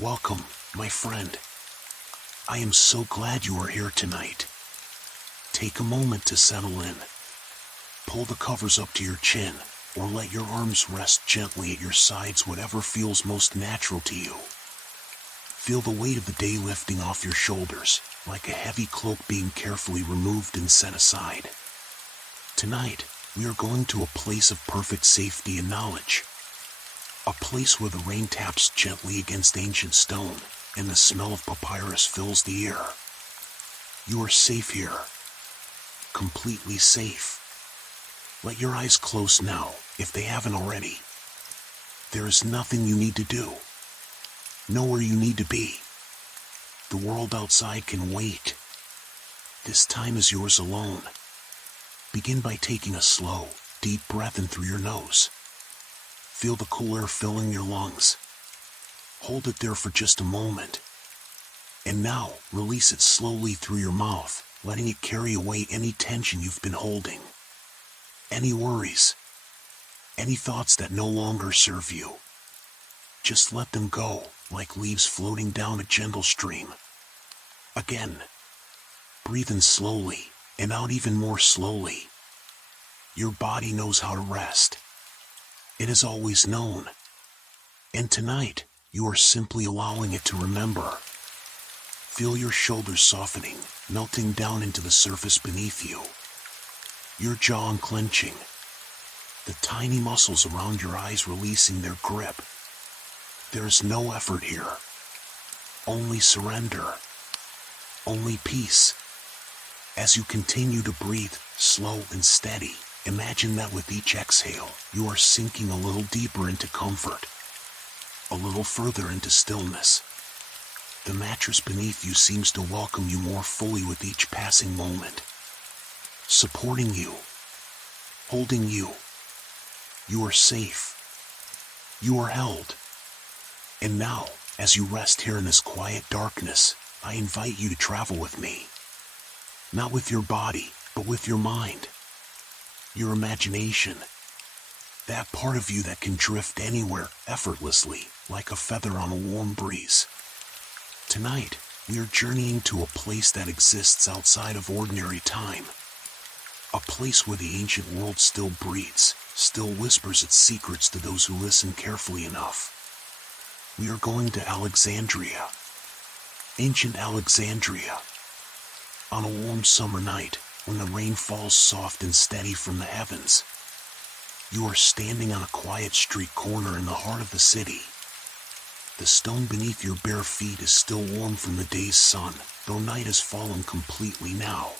Welcome, my friend. I am so glad you are here tonight. Take a moment to settle in. Pull the covers up to your chin, or let your arms rest gently at your sides, whatever feels most natural to you. Feel the weight of the day lifting off your shoulders, like a heavy cloak being carefully removed and set aside. Tonight, we are going to a place of perfect safety and knowledge. A place where the rain taps gently against ancient stone, and the smell of papyrus fills the air. You are safe here. Completely safe. Let your eyes close now, if they haven't already. There is nothing you need to do. Know where you need to be. The world outside can wait. This time is yours alone. Begin by taking a slow, deep breath in through your nose. Feel the cool air filling your lungs. Hold it there for just a moment. And now, release it slowly through your mouth, letting it carry away any tension you've been holding. Any worries. Any thoughts that no longer serve you. Just let them go, like leaves floating down a gentle stream. Again. Breathe in slowly, and out even more slowly. Your body knows how to rest. It has always known. And tonight, you are simply allowing it to remember. Feel your shoulders softening, melting down into the surface beneath you. Your jaw unclenching. The tiny muscles around your eyes releasing their grip. There is no effort here. Only surrender. Only peace. As you continue to breathe, slow and steady, imagine that with each exhale, you are sinking a little deeper into comfort. A little further into stillness. The mattress beneath you seems to welcome you more fully with each passing moment. Supporting you. Holding you. You are safe. You are held. And now, as you rest here in this quiet darkness, I invite you to travel with me. Not with your body, but with your mind. Your imagination. That part of you that can drift anywhere effortlessly, like a feather on a warm breeze. Tonight, we are journeying to a place that exists outside of ordinary time. A place where the ancient world still breathes, still whispers its secrets to those who listen carefully enough. We are going to Alexandria. Ancient Alexandria. On a warm summer night, when the rain falls soft and steady from the heavens, you are standing on a quiet street corner in the heart of the city. The stone beneath your bare feet is still warm from the day's sun, though night has fallen completely now.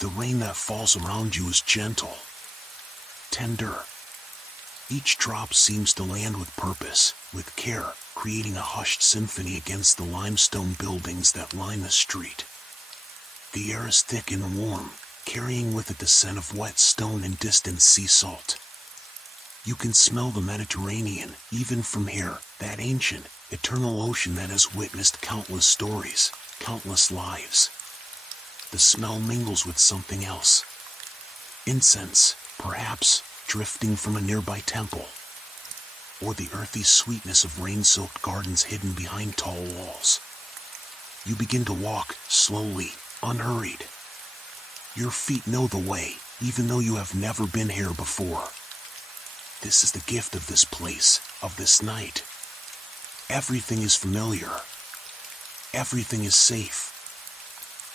The rain that falls around you is gentle, tender. Each drop seems to land with purpose, with care, creating a hushed symphony against the limestone buildings that line the street. The air is thick and warm, carrying with it the scent of wet stone and distant sea salt. You can smell the Mediterranean, even from here, that ancient, eternal ocean that has witnessed countless stories, countless lives. The smell mingles with something else. Incense, perhaps, drifting from a nearby temple. Or the earthy sweetness of rain-soaked gardens hidden behind tall walls. You begin to walk, slowly, unhurried. Your feet know the way, even though you have never been here before. This is the gift of this place, of this night. Everything is familiar. Everything is safe.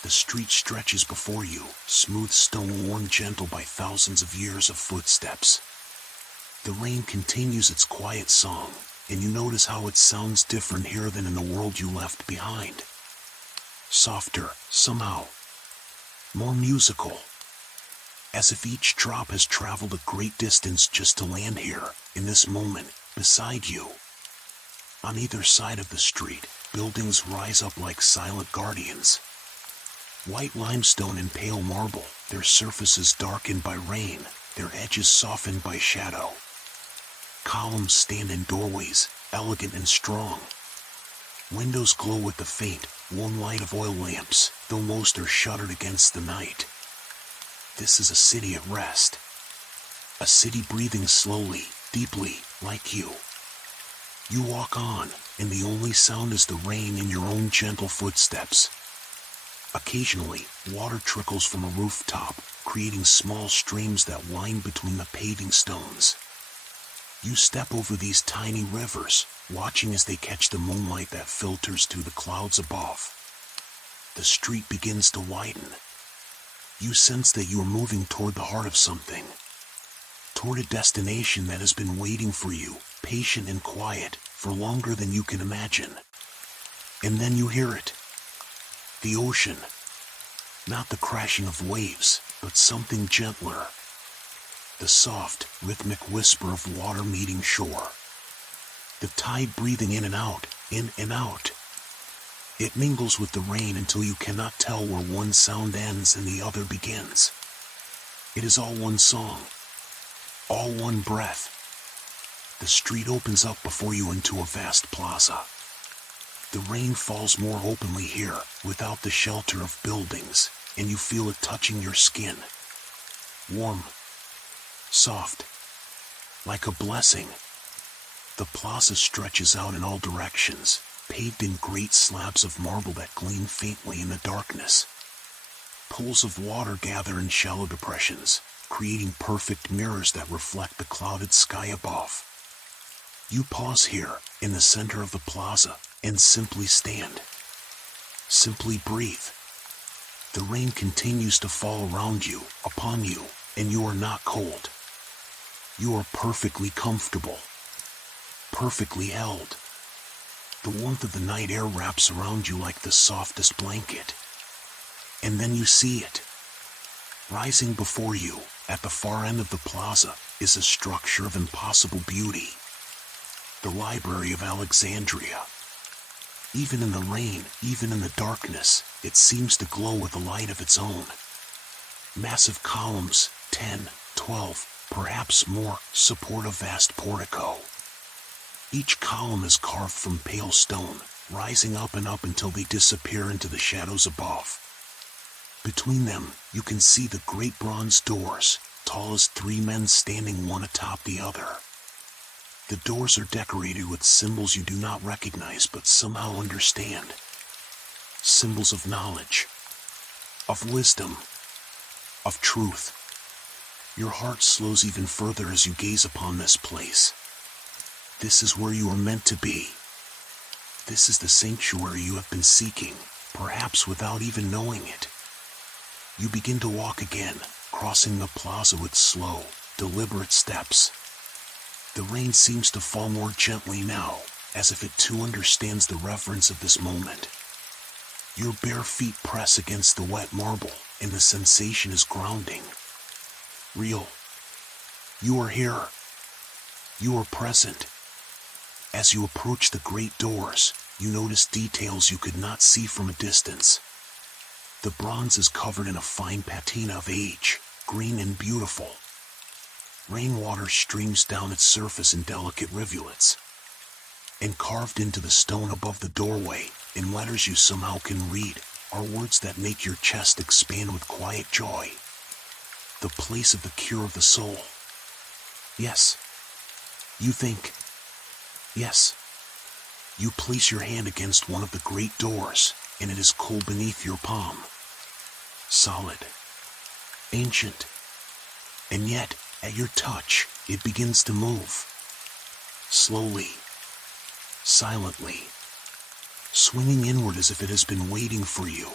The street stretches before you, smooth stone worn gentle by thousands of years of footsteps. The rain continues its quiet song, and you notice how it sounds different here than in the world you left behind. Softer, somehow. More musical. As if each drop has traveled a great distance just to land here, in this moment, beside you. On either side of the street, buildings rise up like silent guardians. White limestone and pale marble, their surfaces darkened by rain, their edges softened by shadow. Columns stand in doorways, elegant and strong. Windows glow with the faint, warm light of oil lamps, though most are shuttered against the night. This is a city at rest. A city breathing slowly, deeply, like you. You walk on, and the only sound is the rain and your own gentle footsteps. Occasionally, water trickles from a rooftop, creating small streams that wind between the paving stones. You step over these tiny rivers, watching as they catch the moonlight that filters through the clouds above. The street begins to widen. You sense that you are moving toward the heart of something, toward a destination that has been waiting for you, patient and quiet, for longer than you can imagine. And then you hear it. The ocean. Not the crashing of waves, but something gentler. The soft, rhythmic whisper of water meeting shore. The tide breathing in and out, in and out. It mingles with the rain until you cannot tell where one sound ends and the other begins. It is all one song. All one breath. The street opens up before you into a vast plaza. The rain falls more openly here, without the shelter of buildings, and you feel it touching your skin. Warm. Soft. Like a blessing. The plaza stretches out in all directions, paved in great slabs of marble that gleam faintly in the darkness. Pools of water gather in shallow depressions, creating perfect mirrors that reflect the clouded sky above. You pause here, in the center of the plaza, and simply stand. Simply breathe. The rain continues to fall around you, upon you, and you are not cold. You are perfectly comfortable. Perfectly held. The warmth of the night air wraps around you like the softest blanket. And then you see it. Rising before you, at the far end of the plaza, is a structure of impossible beauty. The Library of Alexandria. Even in the rain, even in the darkness, it seems to glow with a light of its own. Massive columns, 10, 12, perhaps more, support a vast portico. Each column is carved from pale stone, rising up and up until they disappear into the shadows above. Between them, you can see the great bronze doors, tall as 3 men standing one atop the other. The doors are decorated with symbols you do not recognize but somehow understand. Symbols of knowledge, of wisdom, of truth. Your heart slows even further as you gaze upon this place. This is where you are meant to be. This is the sanctuary you have been seeking, perhaps without even knowing it. You begin to walk again, crossing the plaza with slow, deliberate steps. The rain seems to fall more gently now, as if it too understands the reverence of this moment. Your bare feet press against the wet marble, and the sensation is grounding. Real. You are here. You are present. As you approach the great doors, you notice details you could not see from a distance. The bronze is covered in a fine patina of age, green and beautiful. Rainwater streams down its surface in delicate rivulets. And carved into the stone above the doorway, in letters you somehow can read, are words that make your chest expand with quiet joy. The place of the cure of the soul. Yes. You think. Yes. You place your hand against one of the great doors, and it is cold beneath your palm. Solid. Ancient. And yet, at your touch, it begins to move. Slowly. Silently. Swinging inward as if it has been waiting for you.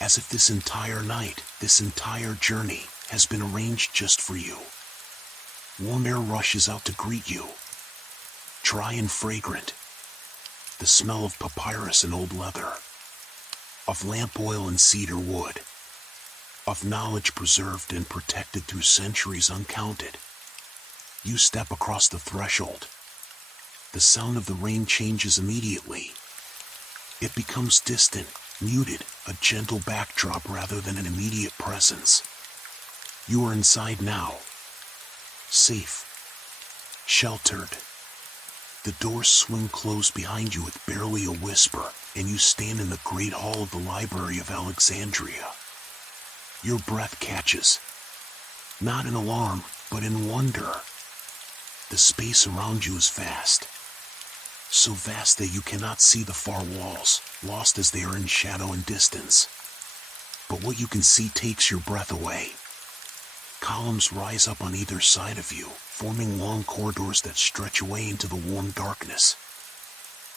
As if this entire night, this entire journey, has been arranged just for you. Warm air rushes out to greet you. Dry and fragrant. The smell of papyrus and old leather. Of lamp oil and cedar wood. Of knowledge preserved and protected through centuries uncounted. You step across the threshold. The sound of the rain changes immediately. It becomes distant, muted, a gentle backdrop rather than an immediate presence. You are inside now. Safe. Sheltered. The doors swing closed behind you with barely a whisper, and you stand in the great hall of the Library of Alexandria. Your breath catches. Not in alarm, but in wonder. The space around you is vast. so vast that you cannot see the far walls, lost as they are in shadow and distance. But what you can see takes your breath away. Columns rise up on either side of you, forming long corridors that stretch away into the warm darkness.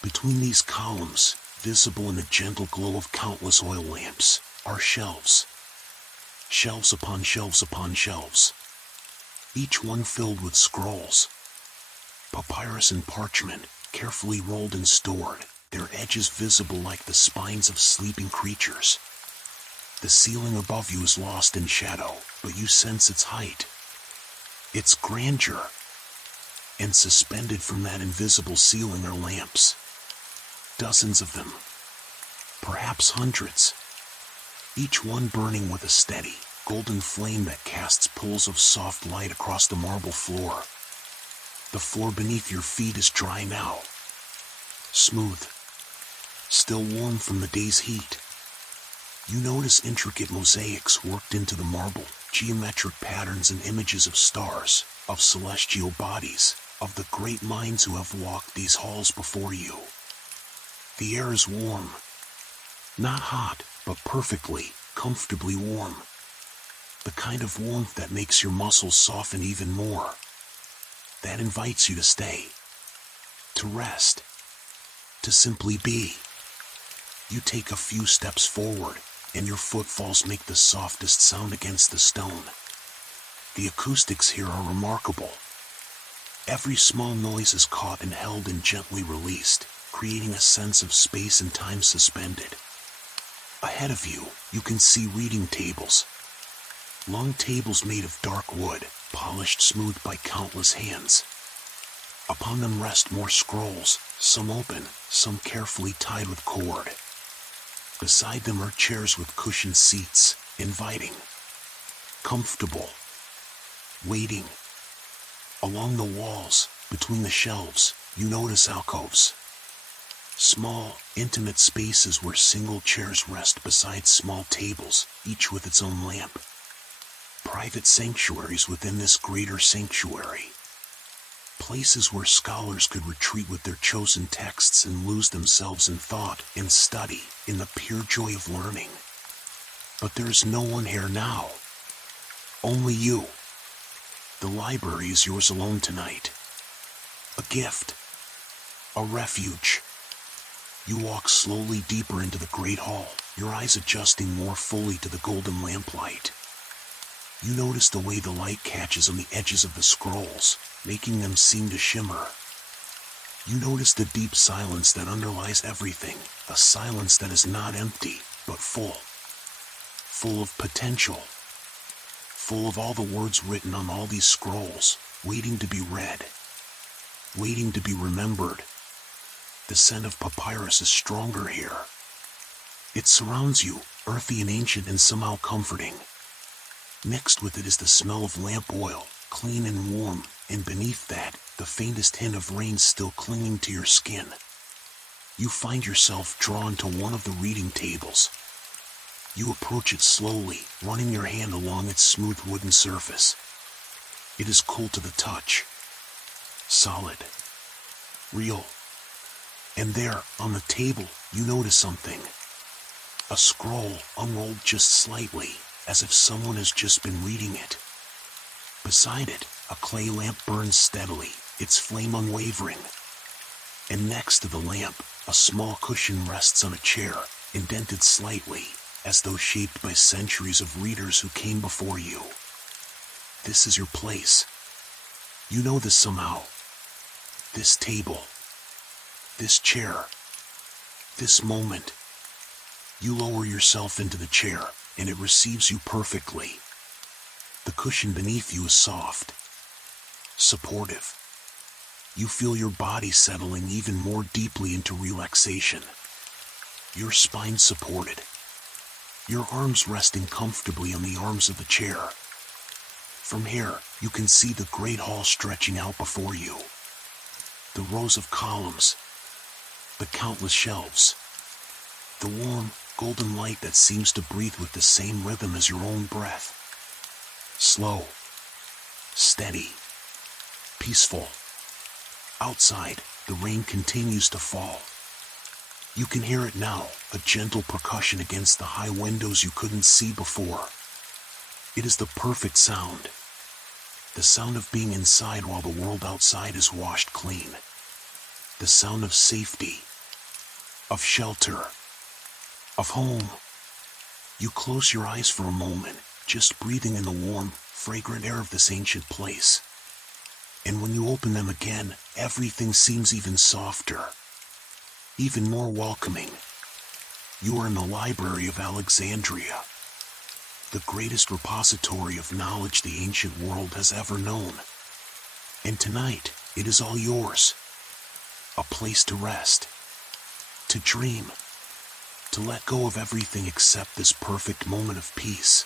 Between these columns, visible in the gentle glow of countless oil lamps, are shelves. Shelves upon shelves upon shelves. Each one filled with scrolls. Papyrus and parchment, carefully rolled and stored, their edges visible like the spines of sleeping creatures. The ceiling above you is lost in shadow, but you sense its height, its grandeur. And suspended from that invisible ceiling are lamps. Dozens of them, perhaps hundreds, each one burning with a steady, golden flame that casts pools of soft light across the marble floor. The floor beneath your feet is dry now, smooth, still warm from the day's heat. You notice intricate mosaics worked into the marble, geometric patterns and images of stars, of celestial bodies, of the great minds who have walked these halls before you. The air is warm. Not hot, but perfectly, comfortably warm. The kind of warmth that makes your muscles soften even more. That invites you to stay. To rest. To simply be. You take a few steps forward, and your footfalls make the softest sound against the stone. The acoustics here are remarkable. Every small noise is caught and held and gently released, creating a sense of space and time suspended. Ahead of you, you can see reading tables. Long tables made of dark wood, polished smooth by countless hands. Upon them rest more scrolls, some open, some carefully tied with cord. Beside them are chairs with cushioned seats, inviting, comfortable, waiting. Along the walls, between the shelves, you notice alcoves. Small, intimate spaces where single chairs rest beside small tables, each with its own lamp. Private sanctuaries within this greater sanctuary. Places where scholars could retreat with their chosen texts and lose themselves in thought, in study, in the pure joy of learning. But there is no one here now. Only you. The library is yours alone tonight. A gift. A refuge. You walk slowly deeper into the great hall, your eyes adjusting more fully to the golden lamplight. You notice the way the light catches on the edges of the scrolls, making them seem to shimmer. You notice the deep silence that underlies everything, a silence that is not empty, but full. Full of potential. Full of all the words written on all these scrolls, waiting to be read. Waiting to be remembered. The scent of papyrus is stronger here. It surrounds you, earthy and ancient and somehow comforting. Mixed with it is the smell of lamp oil, clean and warm, and beneath that, the faintest hint of rain still clinging to your skin. You find yourself drawn to one of the reading tables. You approach it slowly, running your hand along its smooth wooden surface. It is cool to the touch. Solid. Real. And there, on the table, you notice something. A scroll, unrolled just slightly, as if someone has just been reading it. Beside it, a clay lamp burns steadily, its flame unwavering. And next to the lamp, a small cushion rests on a chair, indented slightly, as though shaped by centuries of readers who came before you. This is your place. You know this somehow. This table. This chair. This moment. You lower yourself into the chair, and it receives you perfectly. The cushion beneath you is soft. Supportive. You feel your body settling even more deeply into relaxation. Your spine supported. Your arms resting comfortably on the arms of the chair. From here, you can see the great hall stretching out before you. The rows of columns. The countless shelves. The warm, golden light that seems to breathe with the same rhythm as your own breath. Slow. Steady. Peaceful. Outside, the rain continues to fall. You can hear it now, a gentle percussion against the high windows you couldn't see before. It is the perfect sound. The sound of being inside while the world outside is washed clean. The sound of safety, of shelter, of home. You close your eyes for a moment, just breathing in the warm, fragrant air of this ancient place. And when you open them again, everything seems even softer, even more welcoming. You are in the Library of Alexandria, the greatest repository of knowledge the ancient world has ever known. And tonight, it is all yours. A place to rest, to dream, to let go of everything except this perfect moment of peace.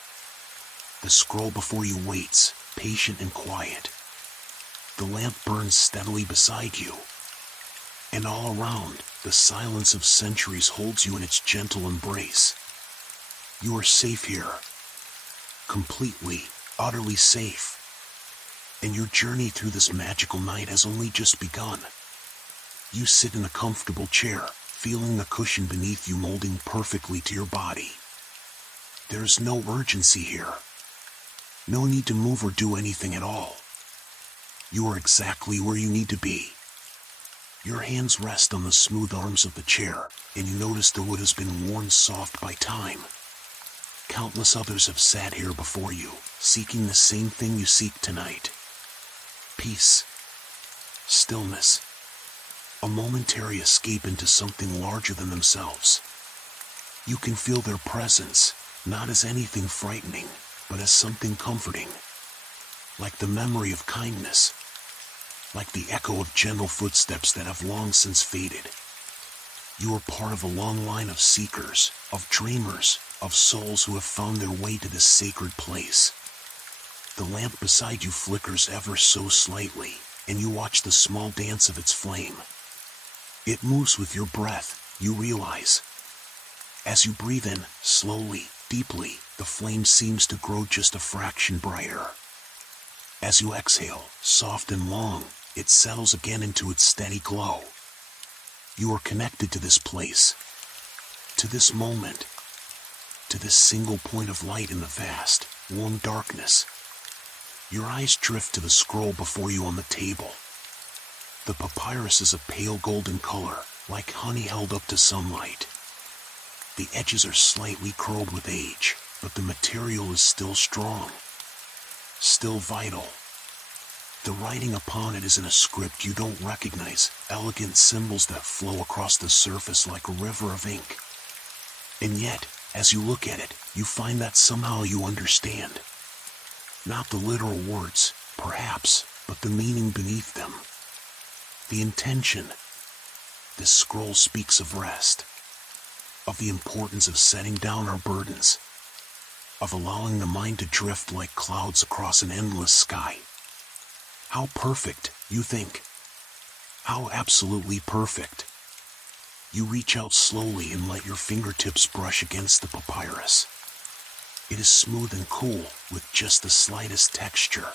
The scroll before you waits, patient and quiet. The lamp burns steadily beside you. And all around, the silence of centuries holds you in its gentle embrace. You are safe here. Completely, utterly safe. And your journey through this magical night has only just begun. You sit in a comfortable chair, feeling the cushion beneath you molding perfectly to your body. There is no urgency here. No need to move or do anything at all. You are exactly where you need to be. Your hands rest on the smooth arms of the chair, and you notice the wood has been worn soft by time. Countless others have sat here before you, seeking the same thing you seek tonight. Peace. Stillness. A momentary escape into something larger than themselves. You can feel their presence, not as anything frightening, but as something comforting. Like the memory of kindness. Like the echo of gentle footsteps that have long since faded. You are part of a long line of seekers, of dreamers, of souls who have found their way to this sacred place. The lamp beside you flickers ever so slightly, and you watch the small dance of its flame. It moves with your breath, you realize. As you breathe in, slowly, deeply, the flame seems to grow just a fraction brighter. As you exhale, soft and long, it settles again into its steady glow. You are connected to this place, to this moment, to this single point of light in the vast, warm darkness. Your eyes drift to the scroll before you on the table. The papyrus is a pale golden color, like honey held up to sunlight. The edges are slightly curled with age, but the material is still strong, still vital. The writing upon it is in a script you don't recognize, elegant symbols that flow across the surface like a river of ink. And yet, as you look at it, you find that somehow you understand. Not the literal words, perhaps, but the meaning beneath them. The intention. This scroll speaks of rest, of the importance of setting down our burdens, of allowing the mind to drift like clouds across an endless sky. How perfect, you think. How absolutely perfect. You reach out slowly and let your fingertips brush against the papyrus. It is smooth and cool, with just the slightest texture.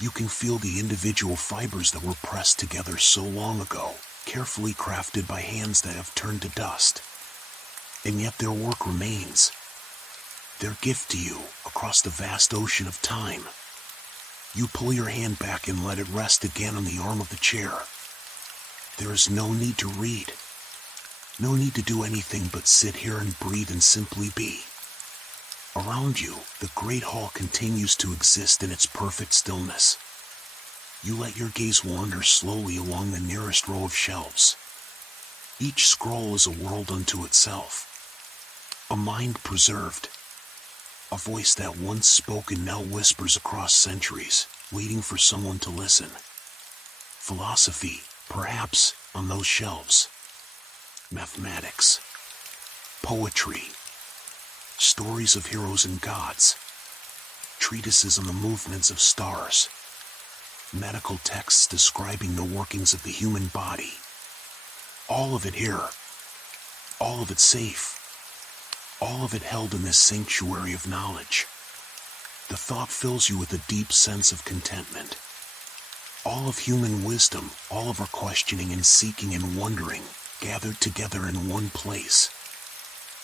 You can feel the individual fibers that were pressed together so long ago, carefully crafted by hands that have turned to dust. And yet their work remains. Their gift to you, across the vast ocean of time. You pull your hand back and let it rest again on the arm of the chair. There is no need to read. No need to do anything but sit here and breathe and simply be. Around you, the great hall continues to exist in its perfect stillness. You let your gaze wander slowly along the nearest row of shelves. Each scroll is a world unto itself. A mind preserved. A voice that once spoke and now whispers across centuries, waiting for someone to listen. Philosophy, perhaps, on those shelves. Mathematics. Poetry. Stories of heroes and gods. Treatises on the movements of stars. Medical texts describing the workings of the human body. All of it here. All of it safe. All of it held in this sanctuary of knowledge. The thought fills you with a deep sense of contentment. All of human wisdom, all of our questioning and seeking and wondering, gathered together in one place.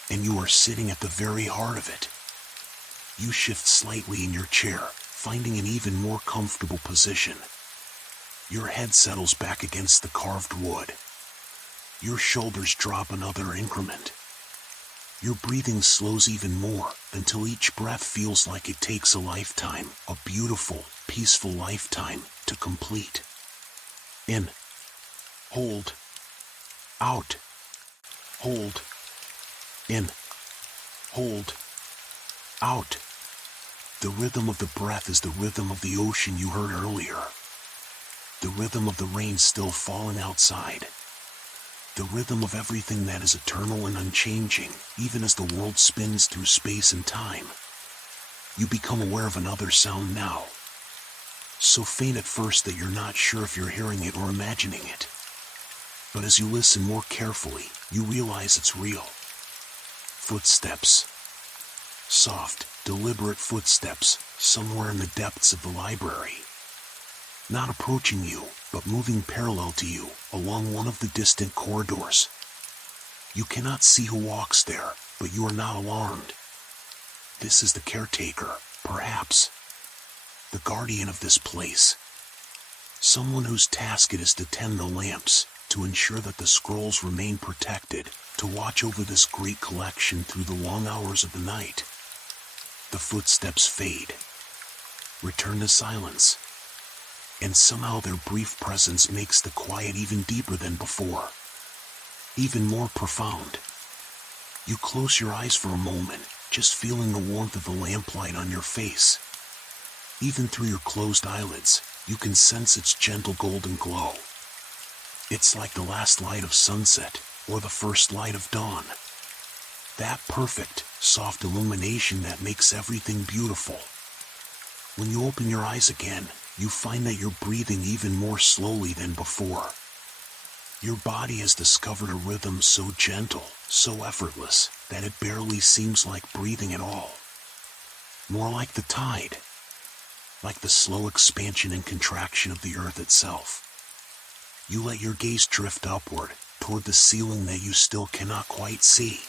And you are sitting at the very heart of it. You shift slightly in your chair, finding an even more comfortable position. Your head settles back against the carved wood. Your shoulders drop another increment. Your breathing slows even more, until each breath feels like it takes a lifetime, a beautiful, peaceful lifetime, to complete. In. Hold. Out. Hold. In. Hold. Out. The rhythm of the breath is the rhythm of the ocean you heard earlier. The rhythm of the rain still falling outside. The rhythm of everything that is eternal and unchanging, even as the world spins through space and time. You become aware of another sound now. So faint at first that you're not sure if you're hearing it or imagining it. But as you listen more carefully, you realize it's real. Footsteps. Soft, deliberate footsteps, somewhere in the depths of the library. Not approaching you, but moving parallel to you, along one of the distant corridors. You cannot see who walks there, but you are not alarmed. This is the caretaker, perhaps. The guardian of this place. Someone whose task it is to tend the lamps, to ensure that the scrolls remain protected, to watch over this great collection through the long hours of the night. The footsteps fade. Return to silence. And somehow their brief presence makes the quiet even deeper than before. Even more profound. You close your eyes for a moment, just feeling the warmth of the lamplight on your face. Even through your closed eyelids, you can sense its gentle golden glow. It's like the last light of sunset, or the first light of dawn. That perfect, soft illumination that makes everything beautiful. When you open your eyes again, you find that you're breathing even more slowly than before. Your body has discovered a rhythm so gentle, so effortless, that it barely seems like breathing at all. More like the tide. Like the slow expansion and contraction of the earth itself. You let your gaze drift upward, toward the ceiling that you still cannot quite see.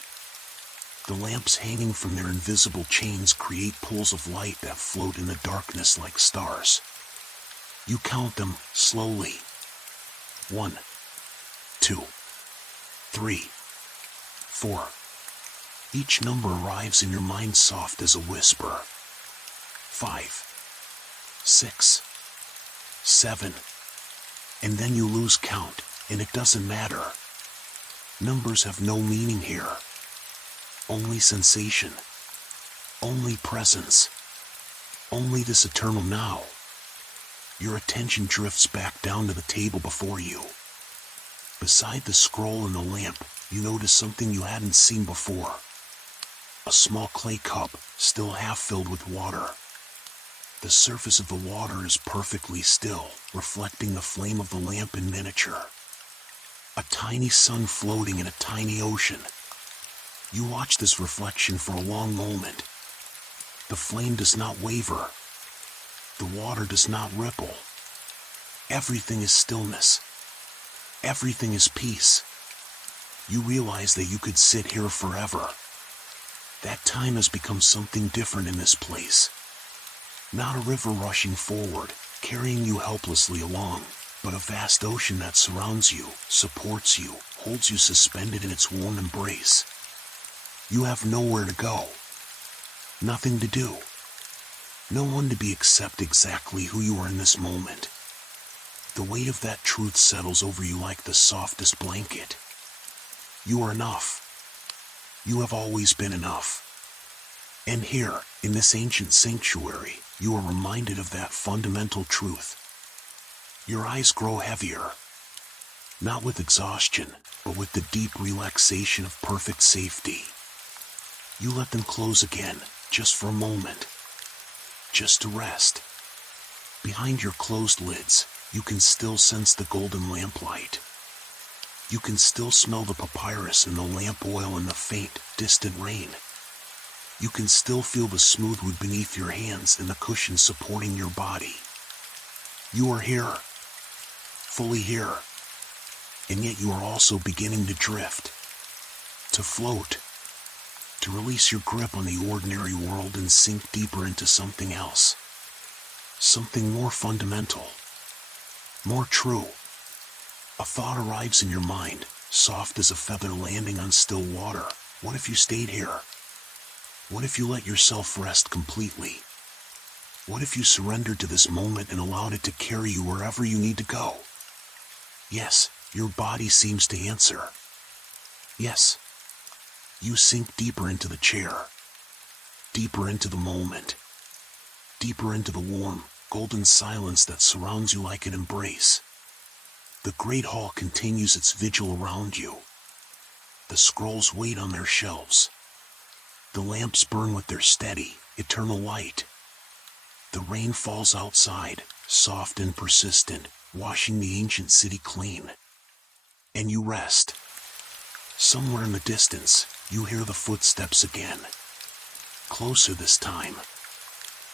The lamps hanging from their invisible chains create pools of light that float in the darkness like stars. You count them, slowly. 1, 2, 3, 4. Each number arrives in your mind soft as a whisper. 5, 6, 7. And then you lose count, and it doesn't matter. Numbers have no meaning here. Only sensation. Only presence. Only this eternal now. Your attention drifts back down to the table before you. Beside the scroll and the lamp, you notice something you hadn't seen before. A small clay cup, still half filled with water. The surface of the water is perfectly still, reflecting the flame of the lamp in miniature. A tiny sun floating in a tiny ocean. You watch this reflection for a long moment. The flame does not waver. The water does not ripple. Everything is stillness. Everything is peace. You realize that you could sit here forever. That time has become something different in this place. Not a river rushing forward, carrying you helplessly along, but a vast ocean that surrounds you, supports you, holds you suspended in its warm embrace. You have nowhere to go. Nothing to do. No one to be except exactly who you are in this moment. The weight of that truth settles over you like the softest blanket. You are enough. You have always been enough. And here, in this ancient sanctuary, you are reminded of that fundamental truth. Your eyes grow heavier. Not with exhaustion, but with the deep relaxation of perfect safety. You let them close again, just for a moment. Just to rest. Behind your closed lids, you can still sense the golden lamplight. You can still smell the papyrus and the lamp oil and the faint, distant rain. You can still feel the smooth wood beneath your hands and the cushion supporting your body. You are here, fully here. And yet you are also beginning to drift, to float, to release your grip on the ordinary world and sink deeper into something else. Something more fundamental, more true. A thought arrives in your mind, soft as a feather landing on still water. What if you stayed here? What if you let yourself rest completely? What if you surrendered to this moment and allowed it to carry you wherever you need to go? Yes, your body seems to answer. Yes. You sink deeper into the chair, deeper into the moment, deeper into the warm, golden silence that surrounds you like an embrace. The great hall continues its vigil around you. The scrolls wait on their shelves. The lamps burn with their steady, eternal light. The rain falls outside, soft and persistent, washing the ancient city clean. And you rest. Somewhere in the distance, you hear the footsteps again. Closer this time.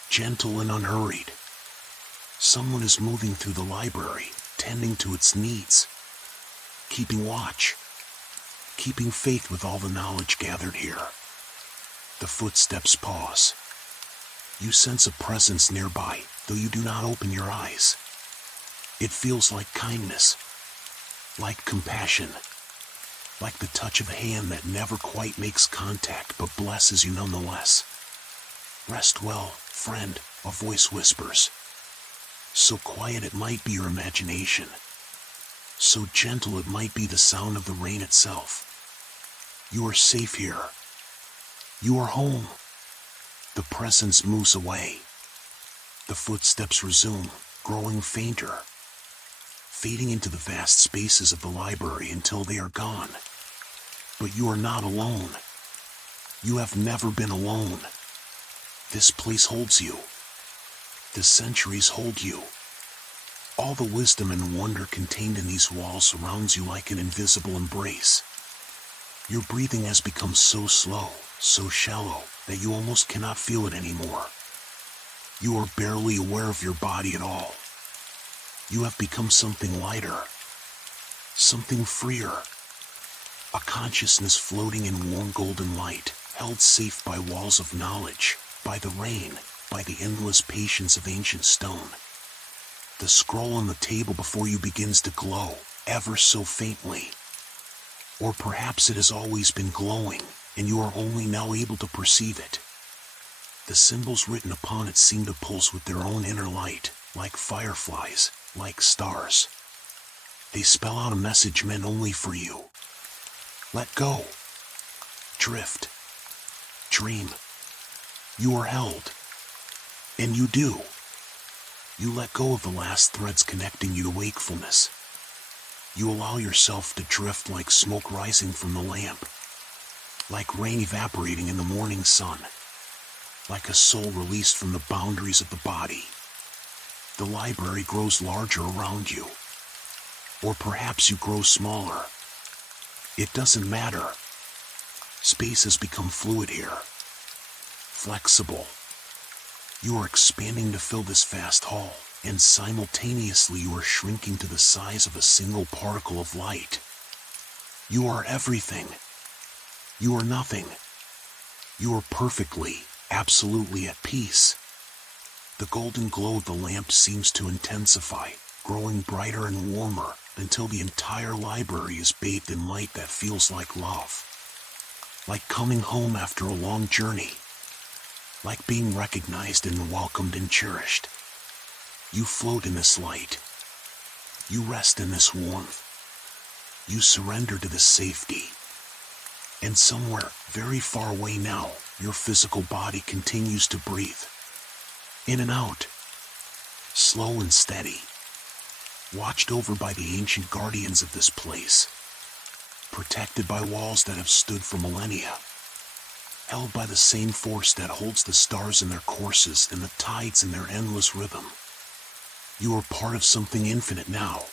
Gentle and unhurried. Someone is moving through the library, tending to its needs. Keeping watch. Keeping faith with all the knowledge gathered here. The footsteps pause. You sense a presence nearby, though you do not open your eyes. It feels like kindness, like compassion, like the touch of a hand that never quite makes contact but blesses you nonetheless. Rest well, friend, a voice whispers. So quiet it might be your imagination. So gentle it might be the sound of the rain itself. You are safe here. You are home. The presence moves away. The footsteps resume, growing fainter, fading into the vast spaces of the library until they are gone. But you are not alone. You have never been alone. This place holds you. The centuries hold you. All the wisdom and wonder contained in these walls surrounds you like an invisible embrace. Your breathing has become so slow, so shallow, that you almost cannot feel it anymore. You are barely aware of your body at all. You have become something lighter, something freer. A consciousness floating in warm golden light, held safe by walls of knowledge, by the rain, by the endless patience of ancient stone. The scroll on the table before you begins to glow, ever so faintly. Or perhaps it has always been glowing, and you are only now able to perceive it. The symbols written upon it seem to pulse with their own inner light, like fireflies, like stars. They spell out a message meant only for you. Let go. Drift. Dream. You are held. And you do. You let go of the last threads connecting you to wakefulness. You allow yourself to drift like smoke rising from the lamp, like rain evaporating in the morning sun, like a soul released from the boundaries of the body. The library grows larger around you, or perhaps you grow smaller. It doesn't matter. Space has become fluid here, flexible. You are expanding to fill this vast hall, and simultaneously you are shrinking to the size of a single particle of light. You are everything. You are nothing. You are perfectly, absolutely at peace. The golden glow of the lamp seems to intensify, growing brighter and warmer, until the entire library is bathed in light that feels like love. Like coming home after a long journey. Like being recognized and welcomed and cherished. You float in this light. You rest in this warmth. You surrender to this safety. And somewhere, very far away now, your physical body continues to breathe. In and out. Slow and steady. Watched over by the ancient guardians of this place. Protected by walls that have stood for millennia. Held by the same force that holds the stars in their courses and the tides in their endless rhythm. You are part of something infinite now.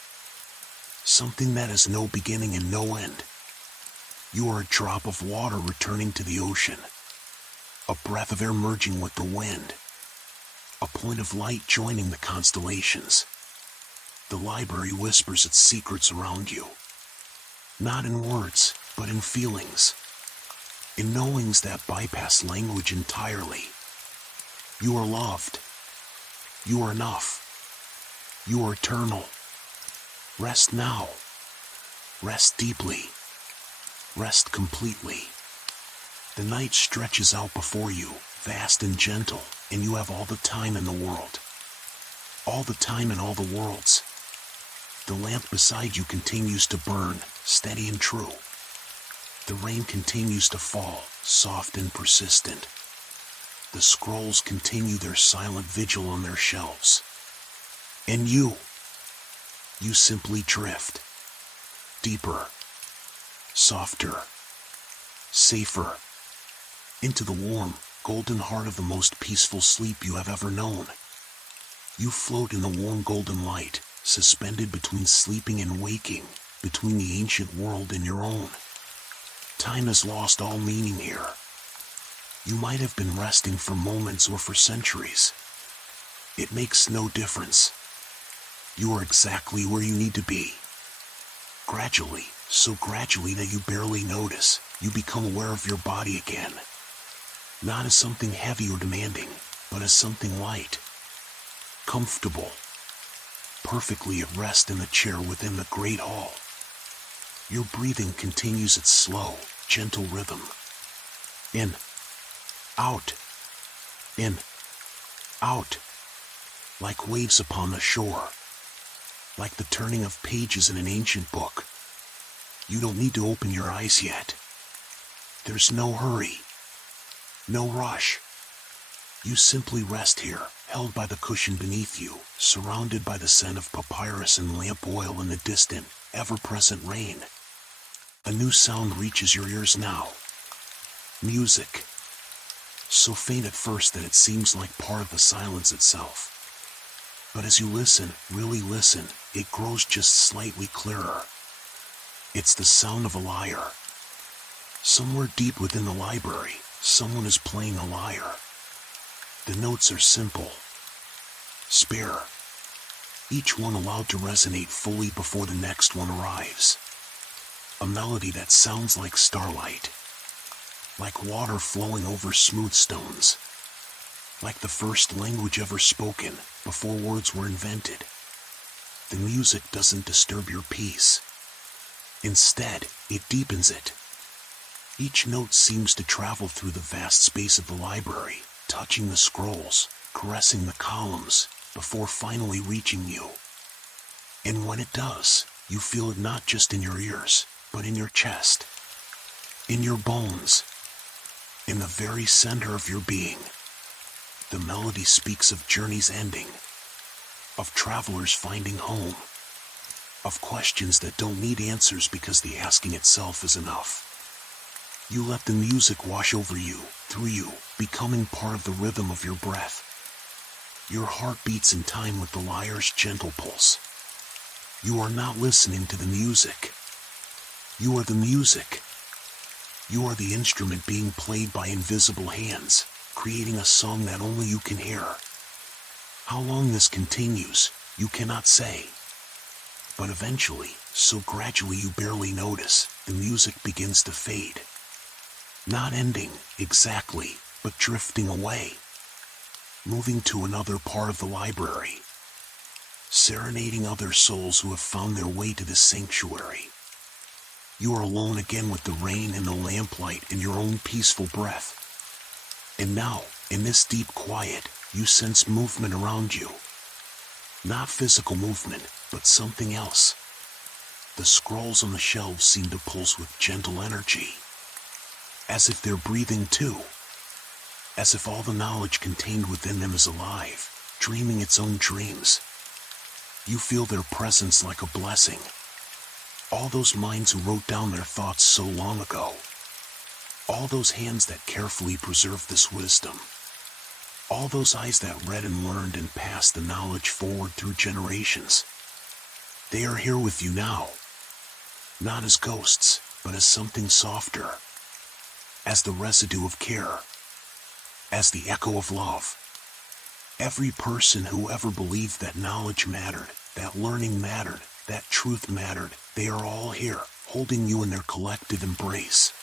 Something that has no beginning and no end. You are a drop of water returning to the ocean. A breath of air merging with the wind. A point of light joining the constellations. The library whispers its secrets around you. Not in words, but in feelings. In knowings that bypass language entirely. You are loved. You are enough. You are eternal. Rest now. Rest deeply. Rest completely. The night stretches out before you, vast and gentle, and you have all the time in the world. All the time in all the worlds. The lamp beside you continues to burn, steady and true. The rain continues to fall, soft and persistent. The scrolls continue their silent vigil on their shelves. And you simply drift. Deeper. Softer. Safer. Into the warm, golden heart of the most peaceful sleep you have ever known. You float in the warm golden light, suspended between sleeping and waking, between the ancient world and your own. Time has lost all meaning here. You might have been resting for moments or for centuries. It makes no difference. You are exactly where you need to be. Gradually, so gradually that you barely notice, you become aware of your body again. Not as something heavy or demanding, but as something light. Comfortable. Perfectly at rest in the chair within the great hall. Your breathing continues its slow, gentle rhythm. In. Out. In. Out. Like waves upon the shore. Like the turning of pages in an ancient book. You don't need to open your eyes yet. There's no hurry. No rush. You simply rest here, held by the cushion beneath you, surrounded by the scent of papyrus and lamp oil and the distant, ever-present rain. A new sound reaches your ears now. Music. So faint at first that it seems like part of the silence itself. But as you listen, really listen, it grows just slightly clearer. It's the sound of a lyre. Somewhere deep within the library, someone is playing a lyre. The notes are simple, spare, each one allowed to resonate fully before the next one arrives. A melody that sounds like starlight, like water flowing over smooth stones, like the first language ever spoken before words were invented. The music doesn't disturb your peace. Instead, it deepens it. Each note seems to travel through the vast space of the library, touching the scrolls, caressing the columns, before finally reaching you. And when it does, you feel it not just in your ears, but in your chest, in your bones, in the very center of your being. The melody speaks of journeys ending, of travelers finding home, of questions that don't need answers because the asking itself is enough. You let the music wash over you, through you, becoming part of the rhythm of your breath. Your heart beats in time with the lyre's gentle pulse. You are not listening to the music. You are the music. You are the instrument being played by invisible hands, creating a song that only you can hear. How long this continues, you cannot say. But eventually, so gradually you barely notice, the music begins to fade. Not ending, exactly, but drifting away. Moving to another part of the library. Serenading other souls who have found their way to this sanctuary. You are alone again with the rain and the lamplight and your own peaceful breath. And now, in this deep quiet, you sense movement around you. Not physical movement, but something else. The scrolls on the shelves seem to pulse with gentle energy. As if they're breathing too. As if all the knowledge contained within them is alive, dreaming its own dreams. You feel their presence like a blessing. All those minds who wrote down their thoughts so long ago. All those hands that carefully preserved this wisdom. All those eyes that read and learned and passed the knowledge forward through generations. They are here with you now. Not as ghosts, but as something softer. As the residue of care. As the echo of love. Every person who ever believed that knowledge mattered, that learning mattered, that truth mattered. They are all here, holding you in their collective embrace.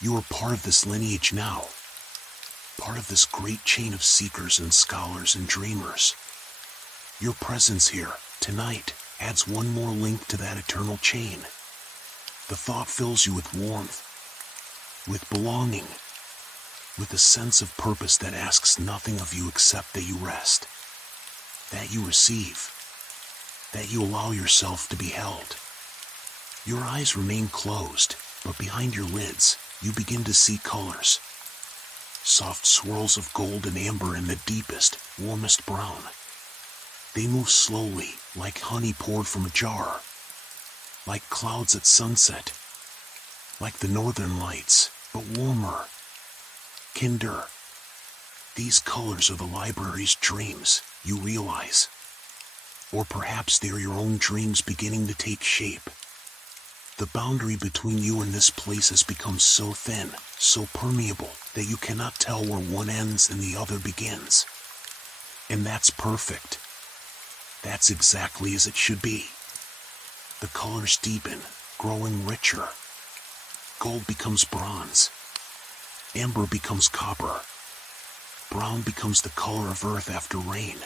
You are part of this lineage now, part of this great chain of seekers and scholars and dreamers. Your presence here, tonight, adds one more link to that eternal chain. The thought fills you with warmth, with belonging, with a sense of purpose that asks nothing of you except that you rest, that you receive, that you allow yourself to be held. Your eyes remain closed, but behind your lids, you begin to see colors. Soft swirls of gold and amber in the deepest, warmest brown. They move slowly, like honey poured from a jar, like clouds at sunset, like the northern lights, but warmer, kinder. These colors are the library's dreams, you realize. Or perhaps they are your own dreams beginning to take shape. The boundary between you and this place has become so thin, so permeable, that you cannot tell where one ends and the other begins. And that's perfect. That's exactly as it should be. The colors deepen, growing richer. Gold becomes bronze. Amber becomes copper. Brown becomes the color of earth after rain.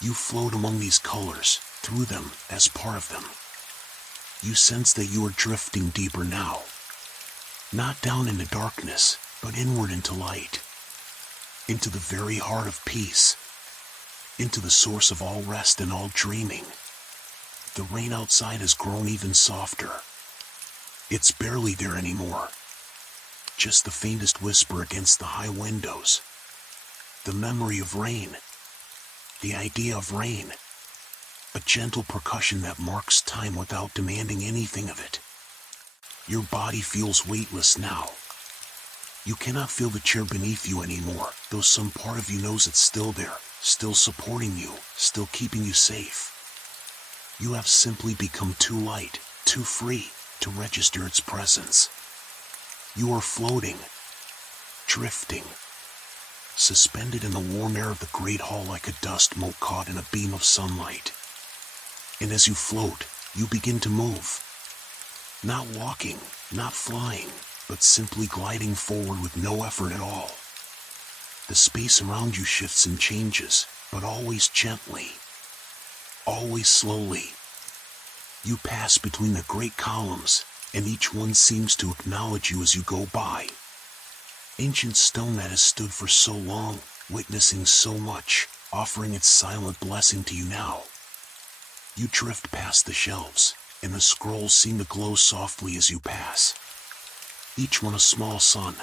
You float among these colors, through them, as part of them. You sense that you are drifting deeper now. Not down into darkness, but inward into light. Into the very heart of peace. Into the source of all rest and all dreaming. The rain outside has grown even softer. It's barely there anymore. Just the faintest whisper against the high windows. The memory of rain. The idea of rain. A gentle percussion that marks time without demanding anything of it. Your body feels weightless now. You cannot feel the chair beneath you anymore, though some part of you knows it's still there, still supporting you, still keeping you safe. You have simply become too light, too free, to register its presence. You are floating, drifting, suspended in the warm air of the great hall like a dust mote caught in a beam of sunlight. And as you float, you begin to move. Not walking, not flying, but simply gliding forward with no effort at all. The space around you shifts and changes, but always gently, always slowly. You pass between the great columns, and each one seems to acknowledge you as you go by. Ancient stone that has stood for so long, witnessing so much, offering its silent blessing to you now. You drift past the shelves, and the scrolls seem to glow softly as you pass. Each one a small sun.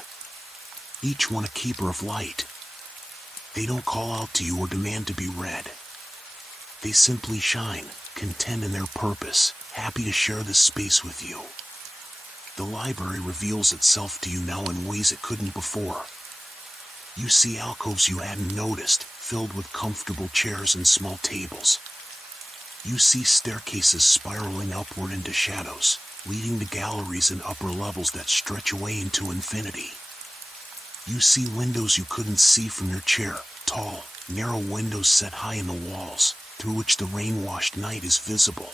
Each one a keeper of light. They don't call out to you or demand to be read. They simply shine, content in their purpose, happy to share this space with you. The library reveals itself to you now in ways it couldn't before. You see alcoves you hadn't noticed, filled with comfortable chairs and small tables. You see staircases spiraling upward into shadows, leading to galleries and upper levels that stretch away into infinity. You see windows you couldn't see from your chair, tall, narrow windows set high in the walls, through which the rain-washed night is visible.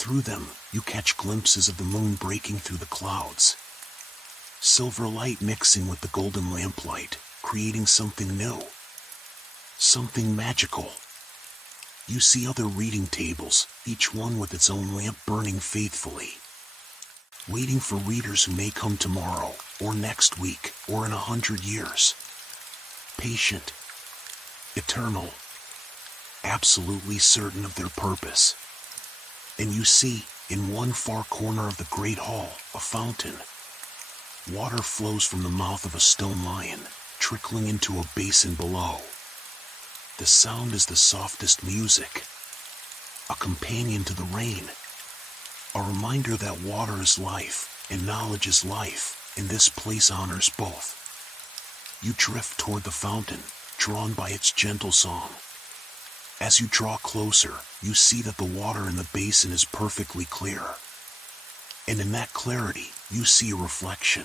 Through them, you catch glimpses of the moon breaking through the clouds. Silver light mixing with the golden lamplight, creating something new. Something magical. You see other reading tables, each one with its own lamp burning faithfully, waiting for readers who may come tomorrow, or next week, or in 100 years. Patient, eternal, absolutely certain of their purpose. And you see, in one far corner of the great hall, a fountain. Water flows from the mouth of a stone lion, trickling into a basin below. The sound is the softest music, a companion to the rain, a reminder that water is life, and knowledge is life, and this place honors both. You drift toward the fountain, drawn by its gentle song. As you draw closer, you see that the water in the basin is perfectly clear. And in that clarity, you see a reflection.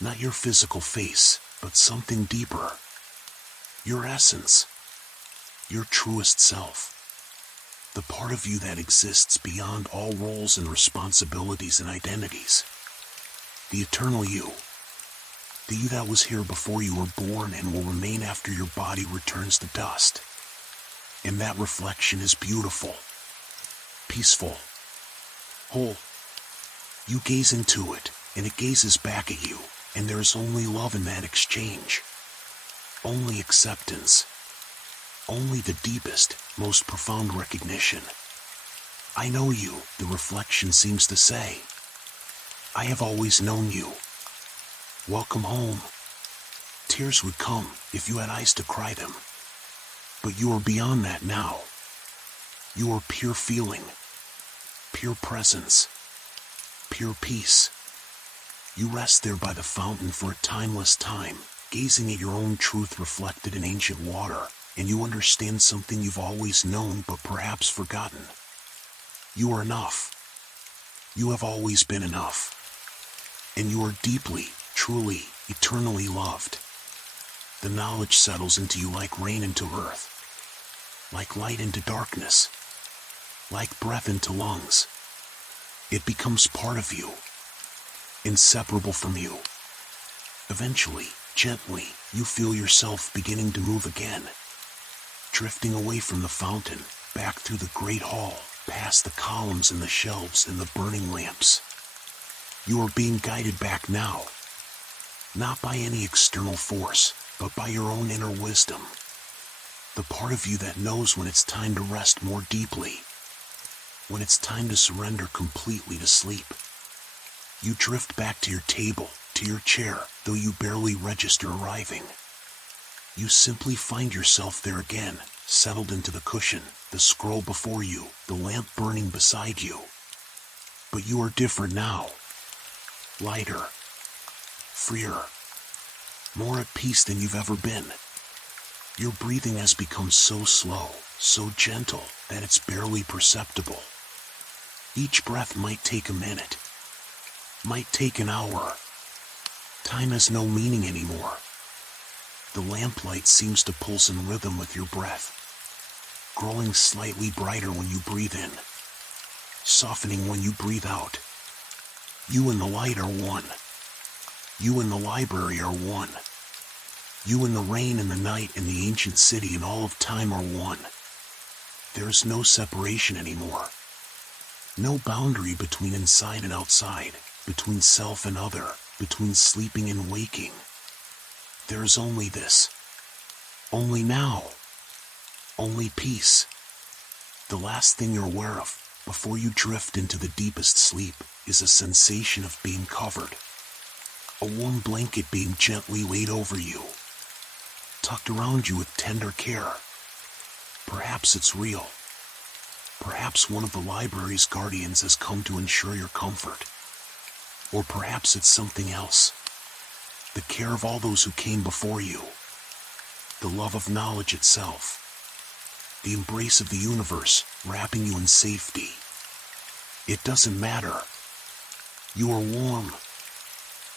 Not your physical face, but something deeper. Your essence. Your truest self. The part of you that exists beyond all roles and responsibilities and identities. The eternal you. The you that was here before you were born and will remain after your body returns to dust. And that reflection is beautiful, peaceful, whole. You gaze into it, and it gazes back at you, and there is only love in that exchange. Only acceptance. Only the deepest, most profound recognition. I know you, the reflection seems to say. I have always known you. Welcome home. Tears would come if you had eyes to cry them. But you are beyond that now. You are pure feeling, pure presence, pure peace. You rest there by the fountain for a timeless time, gazing at your own truth reflected in ancient water, and you understand something you've always known but perhaps forgotten. You are enough. You have always been enough. And you are deeply, truly, eternally loved. The knowledge settles into you like rain into earth, like light into darkness, like breath into lungs. It becomes part of you, inseparable from you. Eventually, gently, you feel yourself beginning to move again, drifting away from the fountain, back through the great hall, past the columns and the shelves and the burning lamps. You are being guided back now, not by any external force, but by your own inner wisdom. The part of you that knows when it's time to rest more deeply, when it's time to surrender completely to sleep. You drift back to your table, to your chair, though you barely register arriving. You simply find yourself there again, settled into the cushion, the scroll before you, the lamp burning beside you. But you are different now. Lighter, freer, more at peace than you've ever been. Your breathing has become so slow, so gentle, that it's barely perceptible. Each breath might take a minute, might take an hour. Time has no meaning anymore. The lamplight seems to pulse in rhythm with your breath, growing slightly brighter when you breathe in, softening when you breathe out. You and the light are one. You and the library are one. You and the rain and the night and the ancient city and all of time are one. There is no separation anymore. No boundary between inside and outside, between self and other, between sleeping and waking. There is only this. Only now. Only peace. The last thing you're aware of, before you drift into the deepest sleep, is a sensation of being covered. A warm blanket being gently laid over you, tucked around you with tender care. Perhaps it's real. Perhaps one of the library's guardians has come to ensure your comfort. Or perhaps it's something else. The care of all those who came before you. The love of knowledge itself. The embrace of the universe, wrapping you in safety. It doesn't matter. You are warm.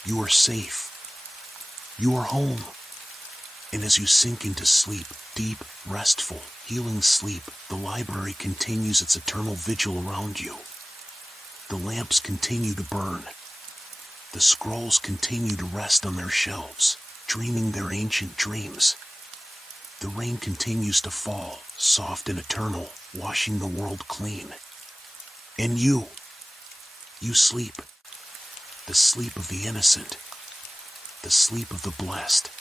You are safe. You are home. And as you sink into sleep, deep, restful, healing sleep, the library continues its eternal vigil around you. The lamps continue to burn. The scrolls continue to rest on their shelves, dreaming their ancient dreams. The rain continues to fall, soft and eternal, washing the world clean. And you sleep. The sleep of the innocent. The sleep of the blessed.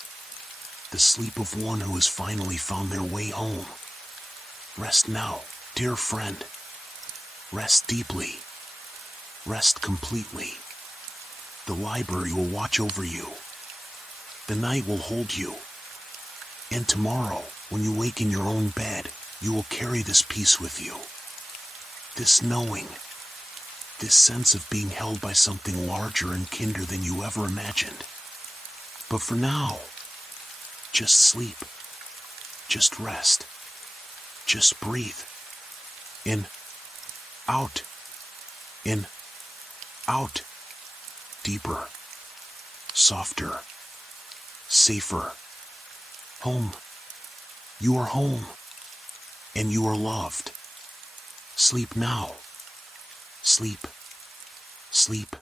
The sleep of one who has finally found their way home. Rest now, dear friend. Rest deeply. Rest completely. The library will watch over you. The night will hold you. And tomorrow, when you wake in your own bed, you will carry this peace with you. This knowing. This sense of being held by something larger and kinder than you ever imagined. But for now, just sleep. Just rest. Just breathe. In. Out. In. Out. Deeper. Softer. Safer. Home. You are home. And you are loved. Sleep now. Sleep. Sleep.